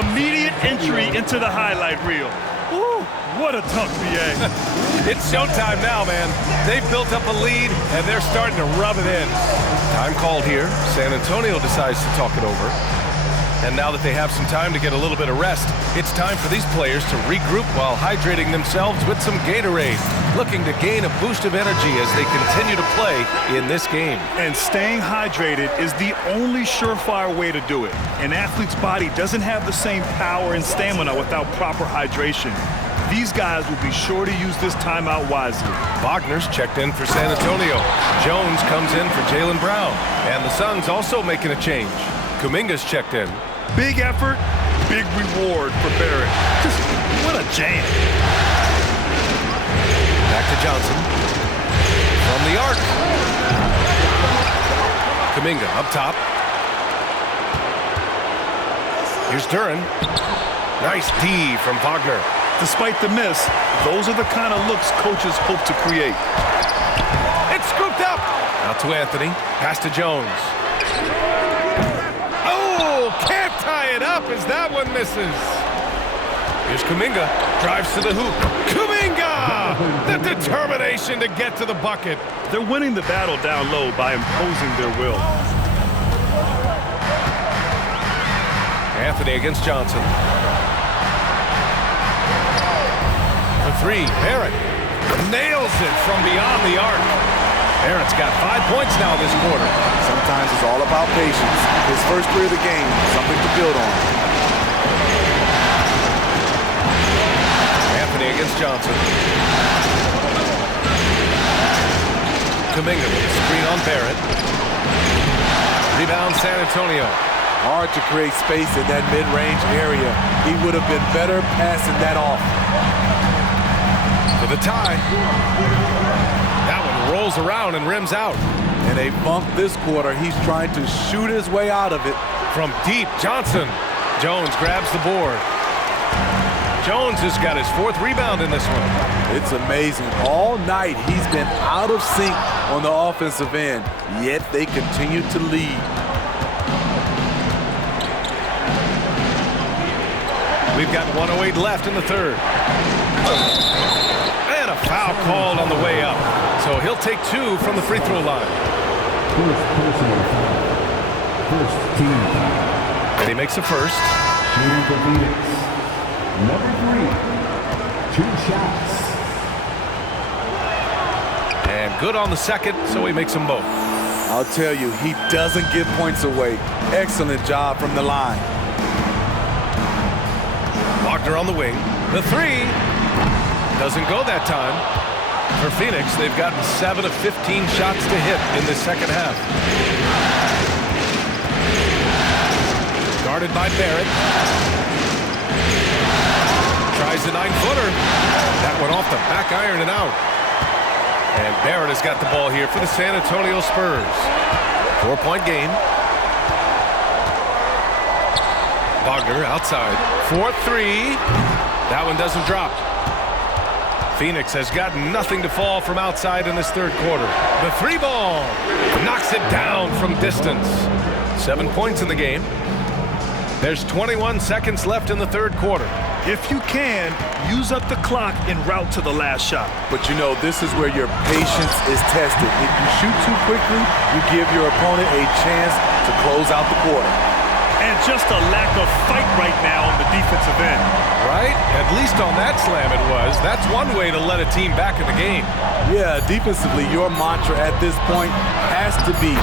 Immediate entry into the highlight reel. Woo, what a dunk, BA. It's showtime now, man. They've built up a lead, and they're starting to rub it in. Time called here. San Antonio decides to talk it over. And now that they have some time to get a little bit of rest, it's time for these players to regroup while hydrating themselves with some Gatorade, looking to gain a boost of energy as they continue to play in this game. And staying hydrated is the only surefire way to do it. An athlete's body doesn't have the same power and stamina without proper hydration. These guys will be sure to use this timeout wisely. Wagner's checked in for San Antonio. Jones comes in for Jaylen Brown. And the Suns also making a change. Kuminga's checked in. Big effort, big reward for Barrett. Just what a jam. Back to Johnson. From the arc. Kuminga up top. Here's Duren. Nice D from Wagner. Despite the miss, those are the kind of looks coaches hope to create. It's scooped up. Out to Anthony. Pass to Jones. Oh, can't tie it up as that one misses. Here's Kuminga. Drives to the hoop. Kuminga! The determination to get to the bucket. They're winning the battle down low by imposing their will. Anthony against Johnson. For three, Barrett nails it from beyond the arc. Barrett's got 5 points now this quarter. Sometimes it's all about patience. His first three of the game, something to build on. Anthony against Johnson. Kuminga with a screen on Barrett. Rebound San Antonio. Hard to create space in that mid-range area. He would have been better passing that off. For the tie. That one rolls around and rims out. In a bump this quarter, he's trying to shoot his way out of it. From deep, Johnson. Jones grabs the board. Jones has got his 4th rebound in this one. It's amazing. All night he's been out of sync on the offensive end, yet they continue to lead. We've got 1:08 left in the third. And a foul called on the way up. So he'll take 2 from the free throw line. First personal foul. First team foul. And he makes a first. Shooting for Phoenix. Number 3. 2 shots. And good on the second, so he makes them both. I'll tell you, he doesn't give points away. Excellent job from the line. Wagner on the wing. The 3 doesn't go that time. For Phoenix, they've gotten 7 of 15 shots to hit in the second half. Guarded by Barrett. Tries the 9-footer. That went off the back iron and out. And Barrett has got the ball here for the San Antonio Spurs. 4-point game. Wagner outside. 4-3. That one doesn't drop. Phoenix has got nothing to fall from outside in this third quarter. The 3 ball knocks it down from distance. 7 points in the game. There's 21 seconds left in the third quarter. If you can, use up the clock en route to the last shot. But you know, this is where your patience is tested. If you shoot too quickly, you give your opponent a chance to close out the quarter. And just a lack of fight right now on the defensive end. Right? At least on that slam it was. That's one way to let a team back in the game. Yeah, defensively, your mantra at this point has to be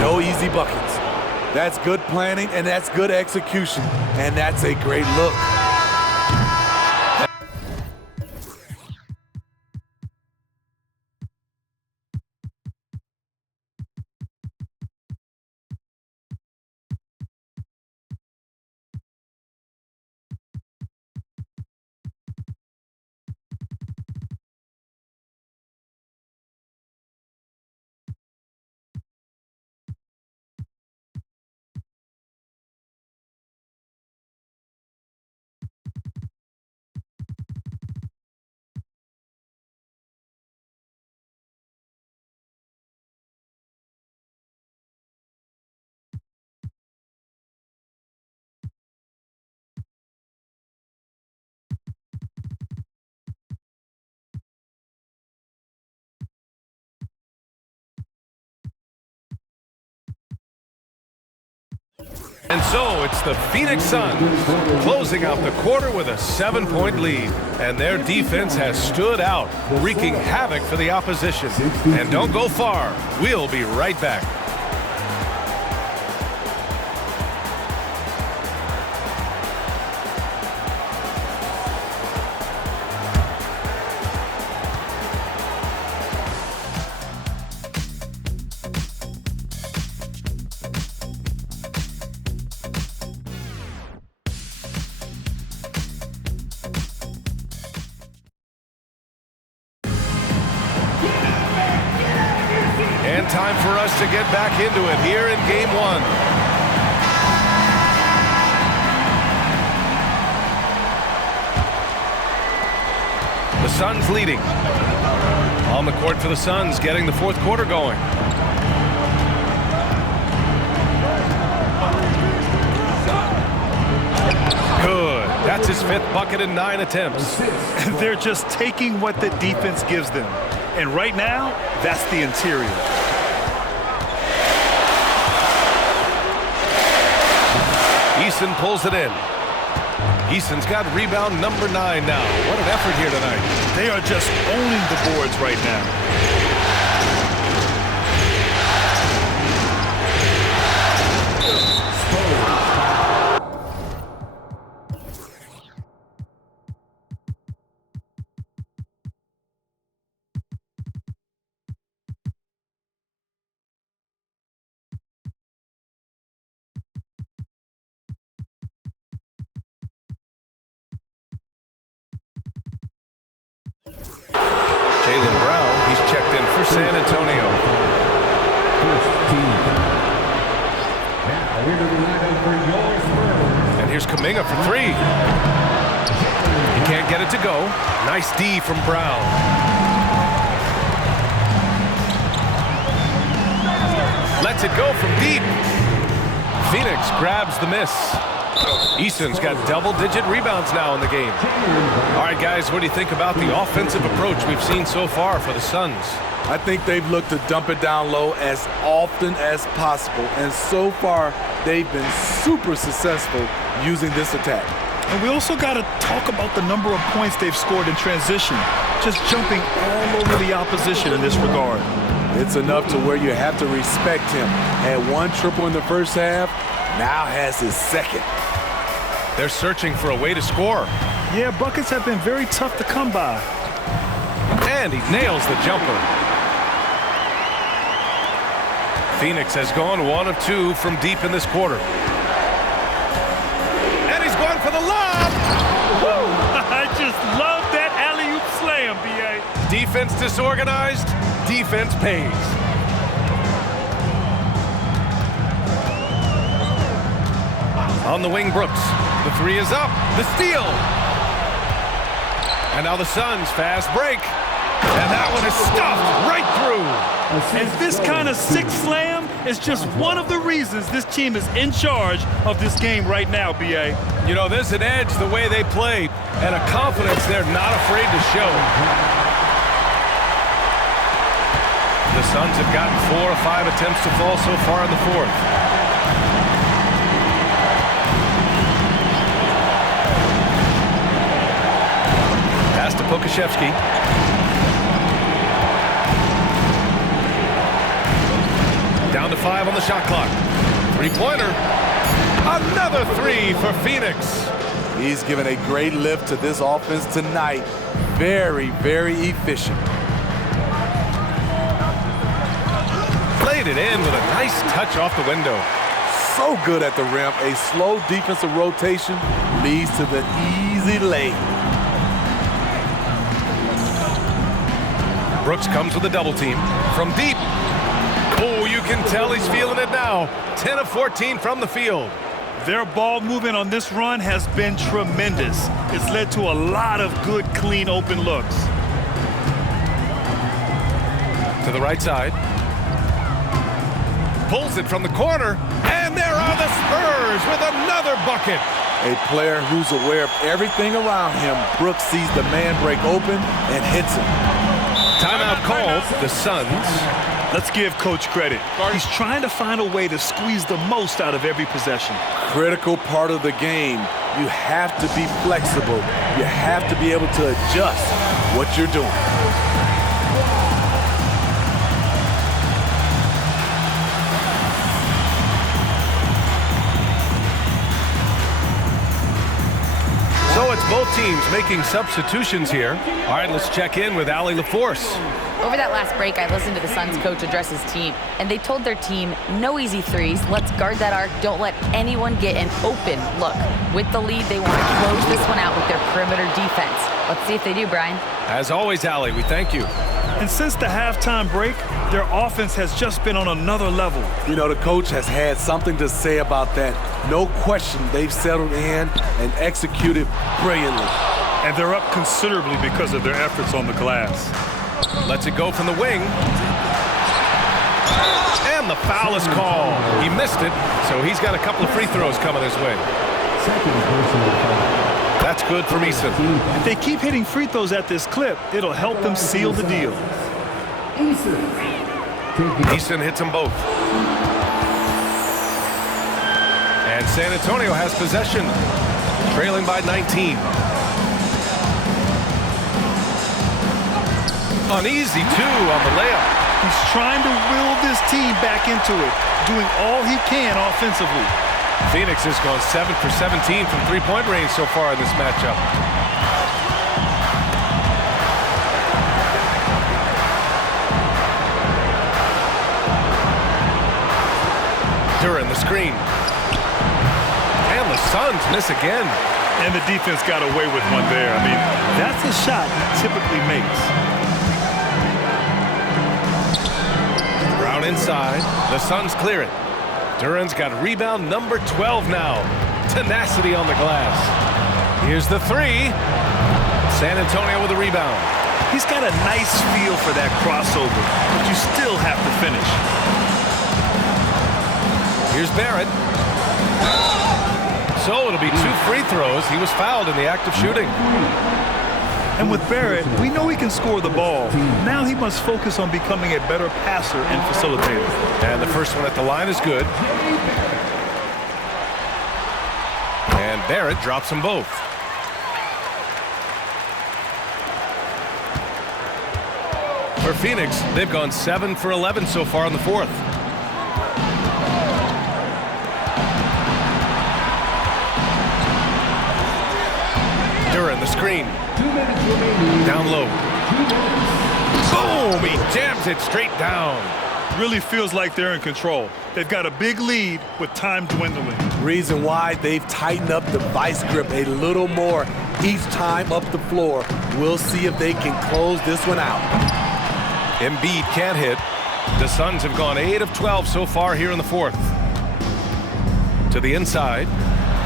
no easy buckets. That's good planning, and that's good execution. And that's a great look. And so it's the Phoenix Suns closing out the quarter with a 7-point lead. And their defense has stood out, wreaking havoc for the opposition. And don't go far. We'll be right back. And time for us to get back into it here in Game 1. The Suns leading. On the court for the Suns, getting the fourth quarter going. Good. That's his 5th bucket in 9 attempts. They're just taking what the defense gives them. And right now, that's the interior. Eason pulls it in. Eason's got rebound number 9 now. What an effort here tonight. They are just owning the boards right now. Jaylen Brown, he's checked in for San Antonio. And here's Kuminga for 3. He can't get it to go. Nice D from Brown. Lets it go from deep. Phoenix grabs the miss. Eason's got double-digit rebounds now in the game. All right, guys, what do you think about the offensive approach we've seen so far for the Suns? I think they've looked to dump it down low as often as possible, and so far they've been super successful using this attack. And we also got to talk about the number of points they've scored in transition, just jumping all over the opposition in this regard. It's enough to where you have to respect him. Had 1 triple in the first half, now has his 2nd. They're searching for a way to score. Yeah, buckets have been very tough to come by. And he nails the jumper. Phoenix has gone 1 of 2 from deep in this quarter. And he's going for the lob. Woo! I just love that alley-oop slam, B.A. Defense disorganized, defense pays. On the wing, Brooks. The 3 is up. The steal. And now the Suns fast break. And that one is stuffed right through. And this kind of sick slam is just one of the reasons this team is in charge of this game right now, B.A. You know, there's an edge the way they play and a confidence they're not afraid to show. The Suns have gotten 4 or 5 attempts to fall so far in the 4th. Pass to Pokashevsky. Down to 5 on the shot clock. 3-pointer. Another 3 for Phoenix. He's given a great lift to this offense tonight. Very, very efficient. Played it in with a nice touch off the window. So good at the rim. A slow defensive rotation leads to the easy lay. Brooks comes with a double team from deep. Oh, you can tell he's feeling it now. 10 of 14 from the field. Their ball movement on this run has been tremendous. It's led to a lot of good, clean, open looks. To the right side. Pulls it from the corner. And there are the Spurs with another bucket. A player who's aware of everything around him. Brooks sees the man break open and hits him. Timeout called. The Suns Let's give Coach credit. He's trying to find a way to squeeze the most out of every possession. Critical part of the game. You have to be flexible. You have to be able to adjust what you're doing. So it's both teams making substitutions here. All right, let's check in with Allie LaForce. Over that last break, I listened to the Suns coach address his team, and they told their team, no easy threes. Let's guard that arc. Don't let anyone get an open look. With the lead, they want to close this one out with their perimeter defense. Let's see if they do, Brian. As always, Allie, we thank you. And since the halftime break, their offense has just been on another level. You know, the coach has had something to say about that. No question, they've settled in and executed brilliantly. And they're up considerably because of their efforts on the glass. Lets it go from the wing. And the foul is called. He missed it, so he's got a couple of free throws coming his way. Second personal foul. That's good for Eason. If they keep hitting free throws at this clip, it'll help them seal the deal. Eason hits them both. And San Antonio has possession, trailing by 19. An easy two on the layup. He's trying to will this team back into it, doing all he can offensively. Phoenix has gone 7 for 17 from three-point range so far in this matchup. Duran the screen. And the Suns miss again. And the defense got away with one there. I mean, that's a shot he typically makes. Brown inside. The Suns clear it. Duran's got rebound number 12 now. Tenacity on the glass. Here's the three. San Antonio with a rebound. He's got a nice feel for that crossover, but you still have to finish. Here's Barrett. So it'll be 2 free throws. He was fouled in the act of shooting. And with Barrett, we know he can score the ball. Now he must focus on becoming a better passer and facilitator. And the first one at the line is good. And Barrett drops them both. For Phoenix, they've gone 7 for 11 so far in the fourth. Duran the screen. 2 minutes remaining. Down low. Boom! He jams it straight down. Really feels like they're in control. They've got a big lead with time dwindling. Reason why they've tightened up the vice grip a little more each time up the floor. We'll see if they can close this one out. Embiid can't hit. The Suns have gone 8 of 12 so far here in the fourth. To the inside.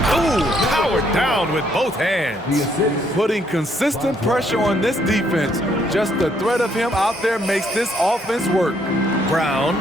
Ooh, powered down with both hands. Putting consistent pressure on this defense. Just the threat of him out there makes this offense work. Brown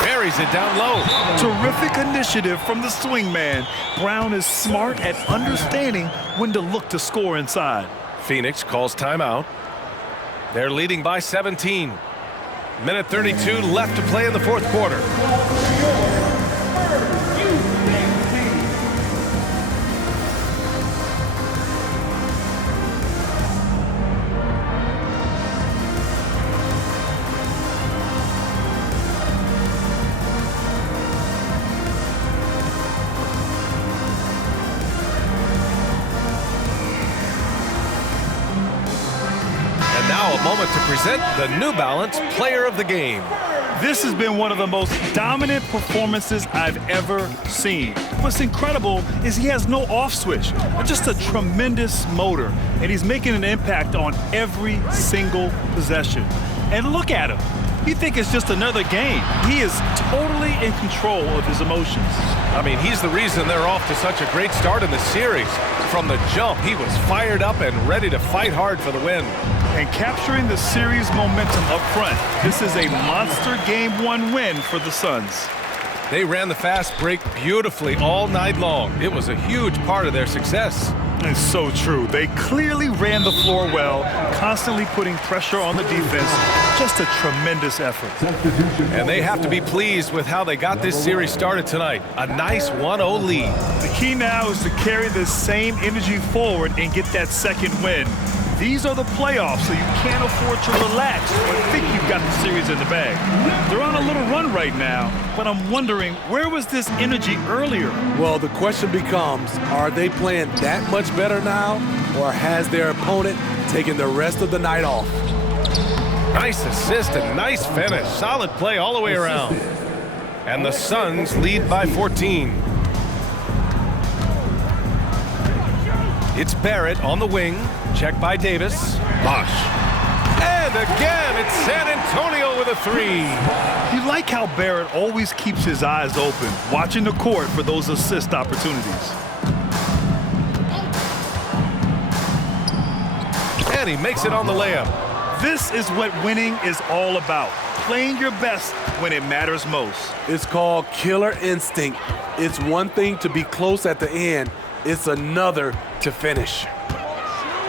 buries it down low. Terrific initiative from the swing man. Brown is smart at understanding when to look to score inside. Phoenix calls timeout. They're leading by 17. Minute 32 left to play in the fourth quarter. Now a moment to present the New Balance Player of the Game. This has been one of the most dominant performances I've ever seen. What's incredible is he has no off switch, just a tremendous motor, and he's making an impact on every single possession. And look at him. You think it's just another game. He is totally in control of his emotions. I mean, he's the reason they're off to such a great start in the series. From the jump, he was fired up and ready to fight hard for the win. And capturing the series momentum up front. This is a monster Game 1 win for the Suns. They ran the fast break beautifully all night long. It was a huge part of their success. It's so true. They clearly ran the floor well, constantly putting pressure on the defense. Just a tremendous effort. And they have to be pleased with how they got this series started tonight. A nice 1-0 lead. The key now is to carry this same energy forward and get that second win. These are the playoffs, so you can't afford to relax or think you've got the series in the bag. They're on a little run right now, but I'm wondering, where was this energy earlier? Well, the question becomes, are they playing that much better now, or has their opponent taken the rest of the night off? Nice assist and nice finish. Solid play all the way around. And the Suns lead by 14. It's Barrett on the wing. Check by Davis. Bosh. And again, it's San Antonio with a three. You like how Barrett always keeps his eyes open, watching the court for those assist opportunities. And he makes it on the layup. This is what winning is all about. Playing your best when it matters most. It's called killer instinct. It's one thing to be close at the end. It's another to finish.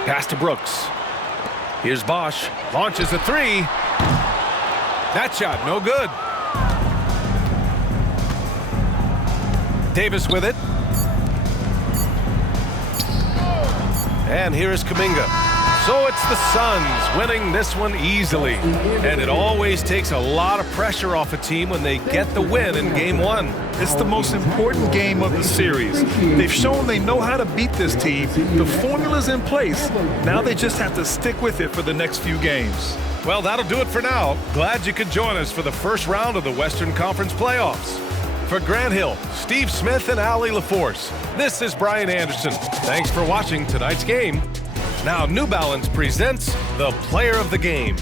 Pass to Brooks. Here's Bosh. Launches a three. That shot, no good. Davis with it. And here is Kuminga. So it's the Suns winning this one easily. And it always takes a lot of pressure off a team when they get the win in Game 1. It's the most important game of the series. They've shown they know how to beat this team. The formula's in place. Now they just have to stick with it for the next few games. Well, that'll do it for now. Glad you could join us for the first round of the Western Conference playoffs. For Grant Hill, Steve Smith, and Allie LaForce, this is Brian Anderson. Thanks for watching tonight's game. Now New Balance presents the Player of the Game.